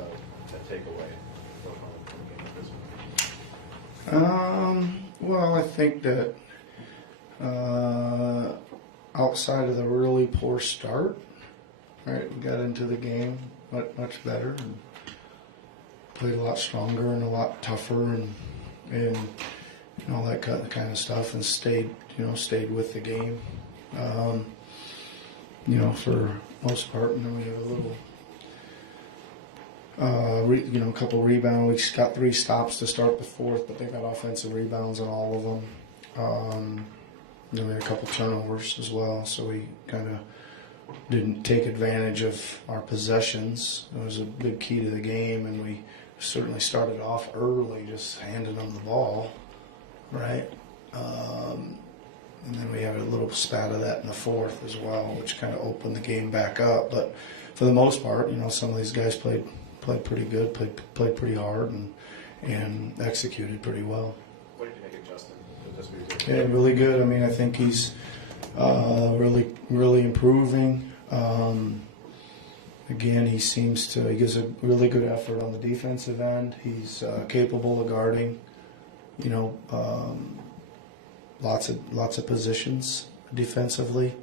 a takeaway from a game like this one? Well, I think that outside of the really poor start, right, we got into the game much better and played a lot stronger and a lot tougher and all that kind of stuff, and stayed with the game, for most part. And then we had a little, a couple rebounds. We got 3 stops to start the fourth, but they got offensive rebounds on all of them. Then we had a couple turnovers as well, so we kind of didn't take advantage of our possessions. It was a big key to the game, and we certainly started off early, just handing them the ball, right? And then we had a little spat of that in the fourth as well, which kind of opened the game back up. But for the most part, some of these guys played pretty good, played pretty hard, and executed pretty well. What did you think of Justin? Yeah, really good. I mean, I think he's really improving. Again, he gives a really good effort on the defensive end. He's capable of guarding, lots of positions defensively.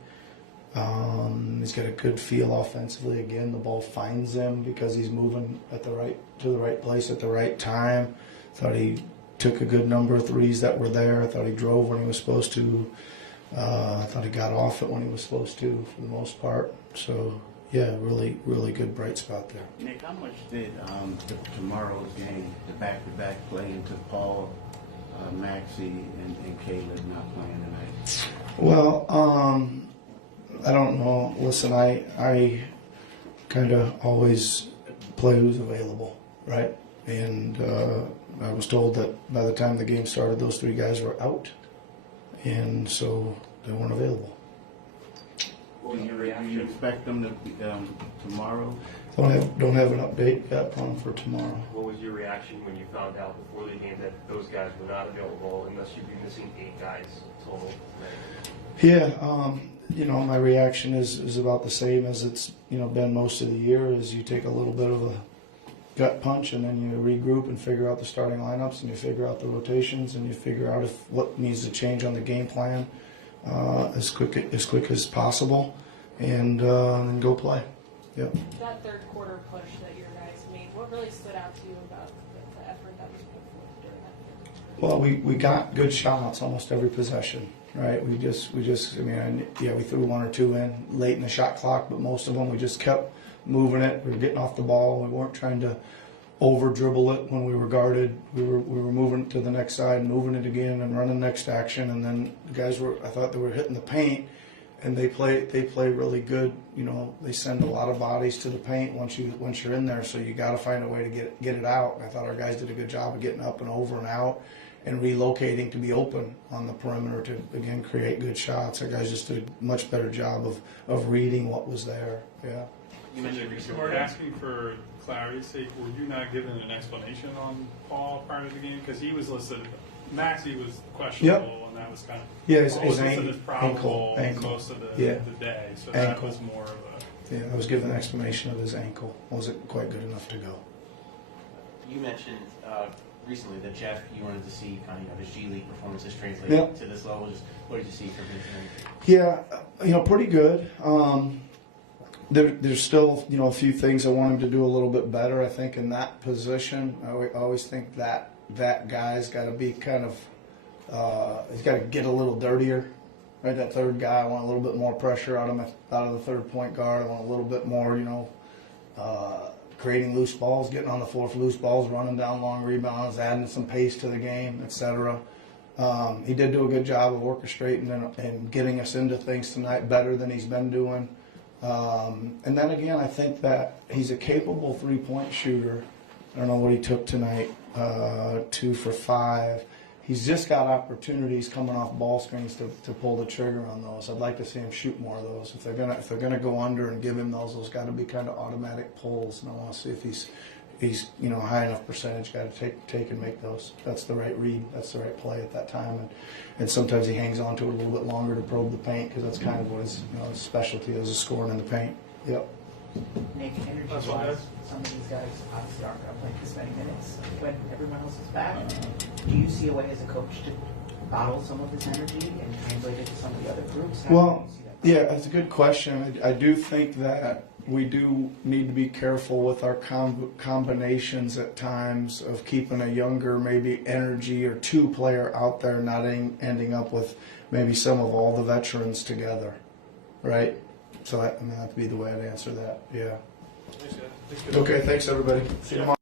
He's got a good feel offensively. Again, the ball finds him because he's moving to the right place at the right time. Thought he took a good number of threes that were there. I thought he drove when he was supposed to. I thought he got off it when he was supposed to, for the most part. So, yeah, really, really good bright spot there. Nick, how much did tomorrow's game, the back-to-back play into Paul, Maxey, and Caleb not playing tonight? Well, I don't know. Listen, I kind of always play who's available, right? And I was told that by the time the game started, those 3 guys were out, and so they weren't available. Do you expect them to be tomorrow? Don't have an update yet on for tomorrow. What was your reaction when you found out before the game that those guys were not available, unless you'd be missing 8 guys total tonight? Yeah, my reaction is about the same as it's been most of the year. Is you take a little bit of a gut punch, and then you regroup and figure out the starting lineups, and you figure out the rotations, and you figure out what needs to change on the game plan as quick as possible, and go play. Yep. That third quarter push that your guys made, what really stood out to you about the effort that was put forth during that? Well, we got good shots almost every possession, right? We threw 1 or 2 in late in the shot clock, but most of them we just kept moving it. We were getting off the ball. We weren't trying to over dribble it when we were guarded. We were moving it to the next side, moving it again, and running next action. And then the guys I thought they were hitting the paint, and they play really good. They send a lot of bodies to the paint once you're in there. So you got to find a way to get it out. And I thought our guys did a good job of getting up and over and out, and relocating to be open on the perimeter to again create good shots. Our guys just did a much better job of reading what was there. Yeah. You mentioned recently. You were asking for clarity's sake. Were you not given an explanation on Paul prior to the game? Because he was listed. Maxey was questionable, and that was kind of his listed as probable ankle most of the day. So ankle. That was more of a. Yeah, I was given an explanation of his ankle. Wasn't quite good enough to go. You mentioned recently that Jeff, you wanted to see kind of his G League performances translated to this level. Just what did you see from him tonight? Yeah, pretty good. There's still, a few things I want him to do a little bit better, I think, in that position. I always think that guy's got to be kind of, he's got to get a little dirtier. Right, that third guy, I want a little bit more pressure out of the third point guard. I want a little bit more, creating loose balls, getting on the floor for loose balls, running down long rebounds, adding some pace to the game, etc. He did do a good job of orchestrating and getting us into things tonight better than he's been doing. And then again, I think that he's a capable three-point shooter. I don't know what he took tonight, 2 for 5. He's just got opportunities coming off ball screens to pull the trigger on those. I'd like to see him shoot more of those. If they're gonna go under and give him those got to be kind of automatic pulls. And I want to see if he's high enough percentage guy to take and make those. That's the right read. That's the right play at that time. And sometimes he hangs on to it a little bit longer to probe the paint because that's kind of what his specialty is scoring in the paint. Yep. Nick, That's energy-wise, what some of these guys obviously aren't going to play this many minutes when everyone else is back. Do you see a way as a coach to bottle some of this energy and translate it to some of the other groups? How do Well, you see that? yeah, that's a good question. I do think that we do need to be careful with our combinations at times of keeping a younger, maybe energy or two player out there, not ending up with maybe some of all the veterans together, right? So that'd be the way I'd answer that. Yeah. Thanks, guys. Okay, thanks everybody. See you tomorrow.